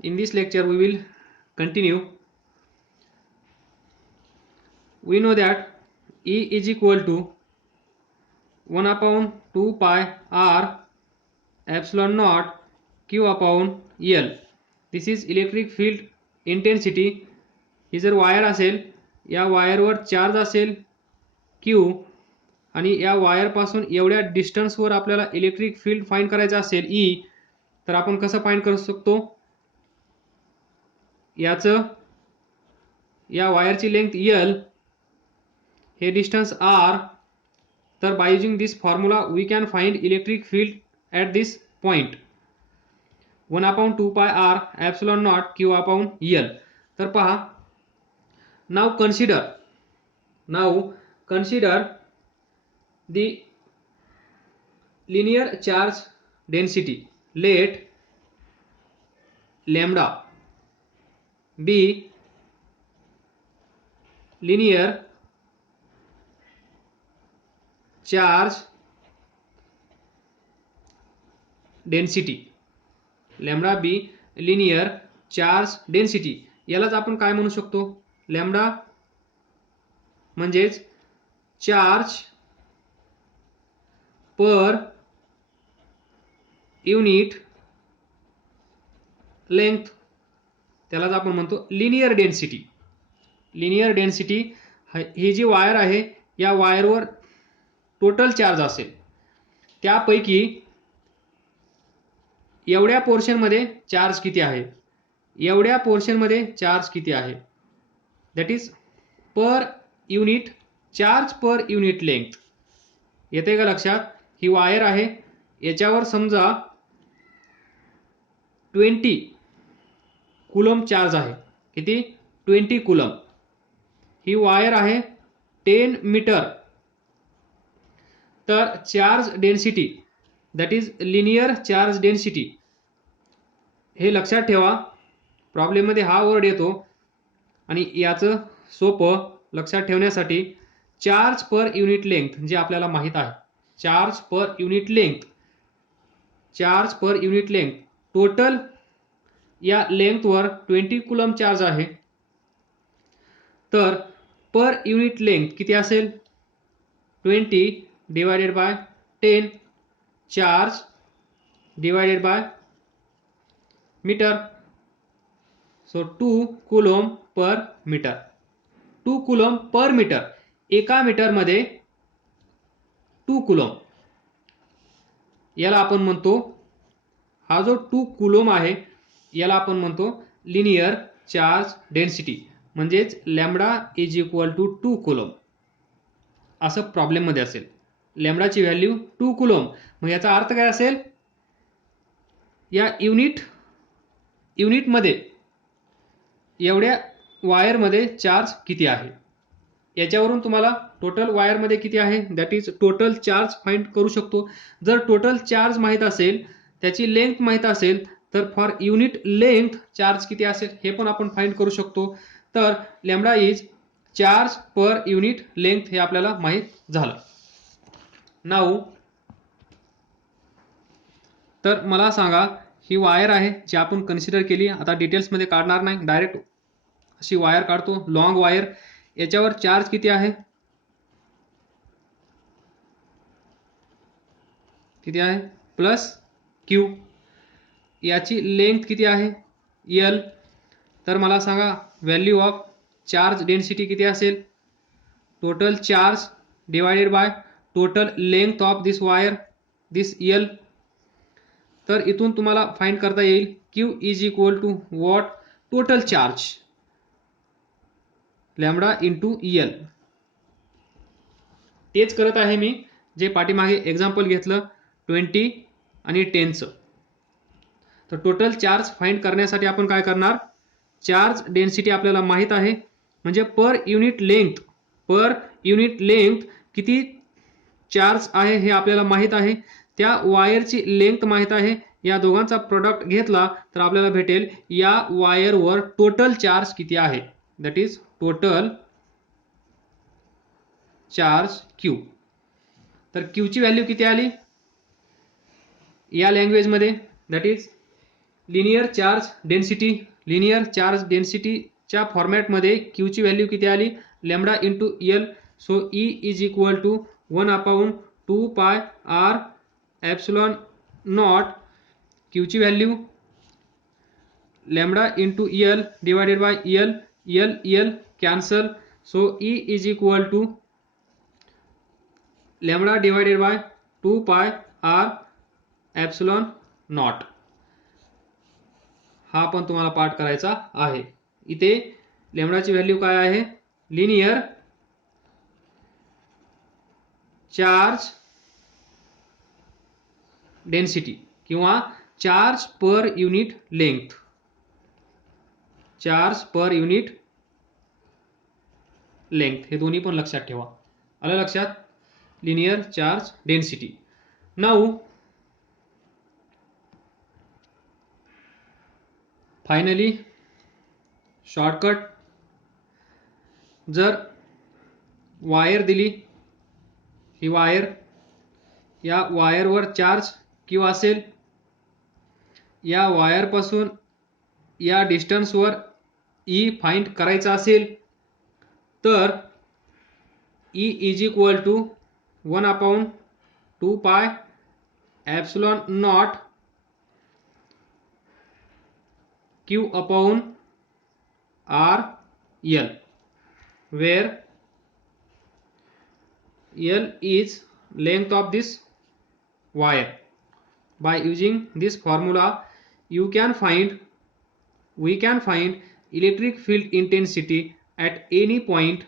In this lecture we will continue. We know that E is equal to 1 upon 2 pi r epsilon naught q upon L. This is electric field intensity. ही जर wire असेल, या वायरवर charge असेल Q आणि या वायरपासून एवढ्या डिस्टन्सवर आपल्याला इलेक्ट्रिक फील्ड फाइंड करायचं असेल E, तर आपण कसं फाइंड करू शकतो? याचं या वायरची लेंथ L, हे डिस्टन्स R. तर by using this formula we can find electric field at this point 1 upon 2 pi r epsilon naught q upon L. तर पहा, now consider the linear charge density. Let lambda be linear charge density. Lambda be linear charge density. यालाच आपण काय म्हणू शकतो? Lambda म्हणजेच charge per unit length. त्यालाच आपण म्हणतो लिनियर डेन्सिटी. लिनियर डेन्सिटी ही जी वायर आहे, या वायरवर टोटल चार्ज असेल, त्यापैकी एवढ्या पोर्शनमध्ये चार्ज किती आहे, एवढ्या पोर्शनमध्ये चार्ज किती आहे, that is per unit charge per unit length. येते का लक्षात? ही वायर आहे, याच्यावर समजा 20 कुलम चार्ज आहे. किती? 20 कुलम. ही वायर आहे 10 मीटर. तर charge density that is linear charge density. हे लक्षात ठेवा, प्रॉब्लेममध्ये हा वर्ड येतो आणि याचं सोपं लक्षात ठेवण्यासाठी चार्ज पर युनिट लेंथ जे आपल्याला माहित आहे, charge per unit length total या लेंथवर 20 कुलम चार्ज आहे. तर पर युनिट लेंथ किती असेल? 20 divided by 10 charge divided by metre. So 2 coulomb per metre. 2 coulomb per metre. एका मीटरमध्ये 2 कुलम. याला आपण म्हणतो, हा जो 2 कुलम आहे याला आपण म्हणतो लिनियर चार्ज डेन्सिटी. म्हणजेच lambda is equal to 2 coulomb असं प्रॉब्लेममध्ये असेल. लॅम्बडाची व्हॅल्यू 2 कुलम. मग याचा अर्थ काय असेल? या युनिटमध्ये एवढ्या वायरमध्ये चार्ज किती आहे, याच्यावरून तुम्हाला टोटल वायरमध्ये किती आहे that is total charge find करू शकतो. जर टोटल चार्ज माहित असेल, त्याची लेंथ माहित असेल, तर फॉर युनिट लेंथ चार्ज किती असेल हे पण आपण फाइंड करू शकतो. तर lambda is charge per unit length हे आपल्याला माहित झालं. नाऊ तर मला सांगा, ही वायर आहे जी आपण कन्सिडर केली. आता डिटेल्समध्ये काढणार नाही, डायरेक्ट अशी वायर काढतो, लॉंग वायर. याच्यावर चार्ज किती आहे? किती आहे? Plus Q. याची लेंथ किती आहे? एल. तर मला सांगा व्हॅल्यू ऑफ चार्ज डेन्सिटी किती असेल? Total charge divided by total length of this wire, this L. तर इथून तुम्हाला फाइंड करता येईल Q is equal to what? Total charge lambda into L. तेच करत आहे मी जे पाठीमागे एक्झाम्पल घेतलं 20 आणि 10चं. तर टोटल चार्ज फाइंड करण्यासाठी आपण काय करणार? चार्ज डेन्सिटी आपल्याला माहित आहे, म्हणजे पर युनिट लेंथ किती चार्ज आहे हे आपल्याला माहित आहे. त्या वायरची लेंथ माहित आहे. या दोघांचा प्रोडक्ट घेतला तर आपल्याला भेटेल या वायरवर टोटल चार्ज किती आहे, that is total charge Q. तर क्यूची व्हॅल्यू किती आली या लँग्वेजमध्ये? दॅट इज लिनियर चार्ज डेन्सिटीच्या फॉर्मॅटमध्ये क्यूची व्हॅल्यू किती आली lambda into L. So E is equal to 1/2 pi R epsilon naught. क्यूची value lambda into L divided by L cancel. So E is equal to lambda divided by 2 pi R epsilon not. हा पण तुम्हाला पाठ करायचा आहे. इथे लॅम्बडाची value काय आहे लिनियर चार्ज डेन्सिटी किंवा charge per unit length. Charge per unit length हे दोन्ही पण लक्षात ठेवा. आलं लक्षात. Linear charge density. Now finally shortcut. जर वायर दिली ही वायर, या वायरवर चार्ज क्यू असेल, या वायरपासून या डिस्टन्सवर ई फाइंड करायचा असेल तर E is equal to 1/2 pi epsilon naught Q upon R L, where L is length of this wire. By using this formula we can find electric field intensity at any point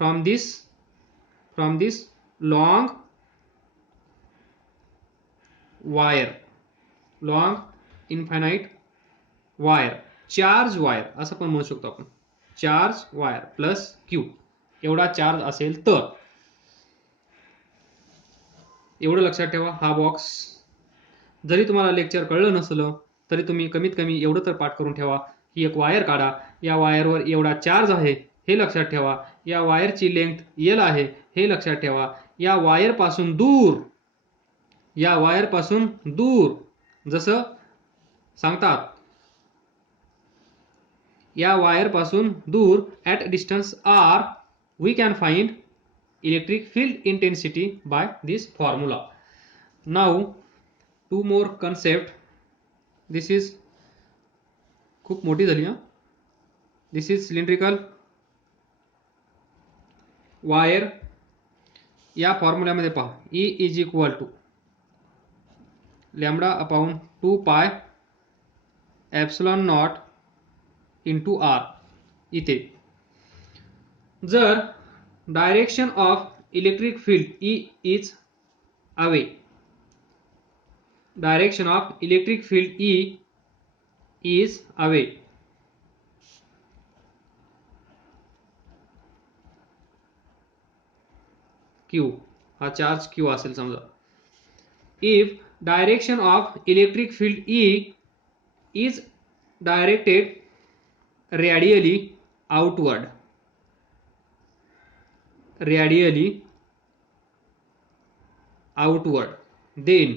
from this long wire, long infinite wire, charge wire असं पण म्हणू शकतो आपण. Charge wire plus Q एवढा charge असेल तर. एवढं लक्षात ठेवा. हा बॉक्स जरी तुम्हाला लेक्चर कळलं नसलं तरी तुम्ही कमीत कमी एवढं तर पाठ करून ठेवा. ही एक वायर काढा, या वायरवर एवढा चार्ज आहे हे लक्षात ठेवा. या वायरची लेंथ एल आहे हे लक्षात ठेवा. या वायरपासून दूर जसं सांगतात, या वायरपासून दूर at distance R we can find electric field intensity by this formula. Now 2 more concept. This is खूप मोठी झाली. This is cylindrical wire. या फॉर्म्युल्यामध्ये पहा E is equal to lambda upon 2 pi epsilon naught into R. इथे जर direction of electric field E is away, direction of electric field E is away, Q हा charge Q असेल समजा. If direction of electric field E is directed radially outward, then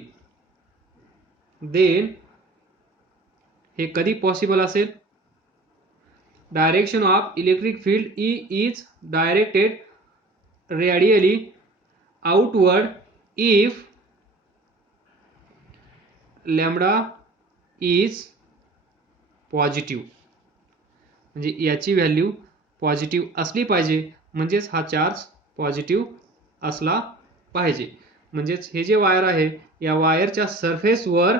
हे कधी possible असेल. Direction of electric field E is directed radially outward if lambda is positive. म्हणजे याची value positive असली पाहिजे, म्हणजेच हा चार्ज पॉझिटिव्ह असला पाहिजे. म्हणजेच हे जे वायर आहे या वायरच्या सरफेसवर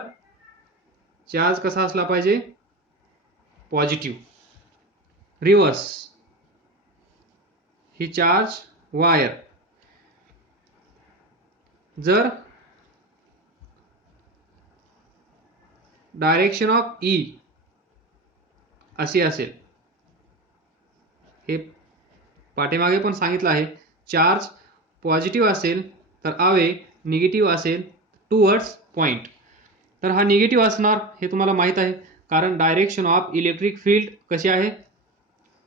चार्ज कसा असला पाहिजे पॉझिटिव्ह. रिव्हर्स ही चार्ज वायर जर डायरेक्शन ऑफ ई अशी असेल, हे पाठीमागे पण सांगितलं आहे, चार्ज पॉझिटिव्ह असेल तर अवे, निगेटिव्ह असेल टुवर्ड्स पॉइंट. तर हा निगेटिव्ह असणार हे तुम्हाला माहित आहे, कारण डायरेक्शन ऑफ इलेक्ट्रिक फील्ड कशी आहे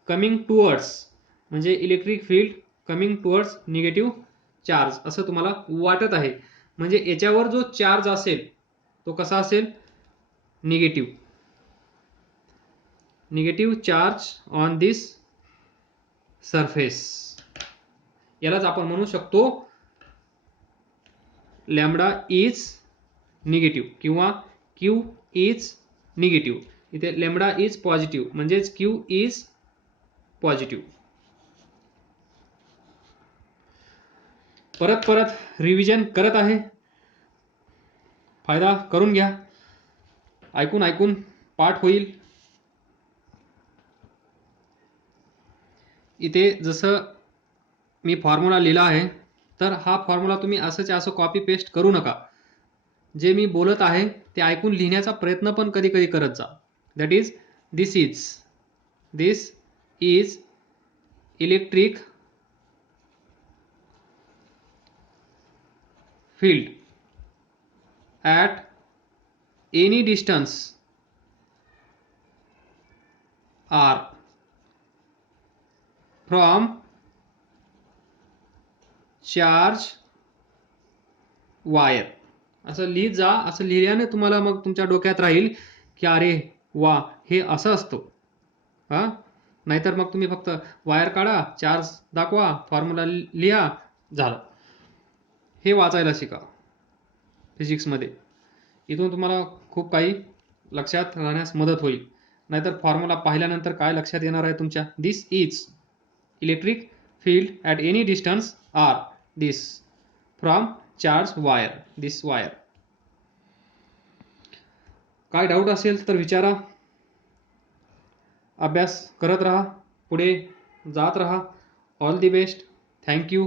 कमिंग टुवर्ड्स, म्हणजे electric field coming towards negative charge असं तुम्हाला वाटत आहे. म्हणजे याच्यावर जो चार्ज असेल तो कसा असेल negative charge on this surface. यालाच आपण म्हणू शकतो लॅम्बडा इज निगेटिव्ह किंवा क्यू इज निगेटिव्ह. इथे लॅम्बडा इज पॉझिटिव्ह म्हणजेच क्यू इज पॉझिटिव्ह. परत परत रिव्हिजन करत आहे, फायदा करून घ्या, ऐकून ऐकून पाठ होईल. इथे जसं मी फॉर्म्युला लिहिला आहे तर हा फॉर्म्युला तुम्ही असंच्या असं कॉपी पेस्ट करू नका. जे मी बोलत आहे ते ऐकून लिहिण्याचा प्रयत्न पण कधी कधी करत जा. That is this is electric field at any distance r from charge wire. असं लिहित जा. असं लिहिल्याने तुम्हाला मग तुमच्या डोक्यात राहील की अरे वा हे असं असतं. हा, नाहीतर मग तुम्ही फक्त वायर काढा, चार्ज दाखवा, फॉर्म्युला लिहा, झालं. हे वाचायला शिका फिजिक्समध्ये. इथून तुम्हाला खूप काही लक्षात राहण्यास मदत होईल. नाहीतर फॉर्म्युला पाहिल्यानंतर काय लक्षात येणार आहे तुमच्या? This is electric field at any distance R this from charge wire, this wire. काय डाऊट असेल तर विचारा. अभ्यास करत राहा, पुढे जात राहा. All the best. थँक्यू.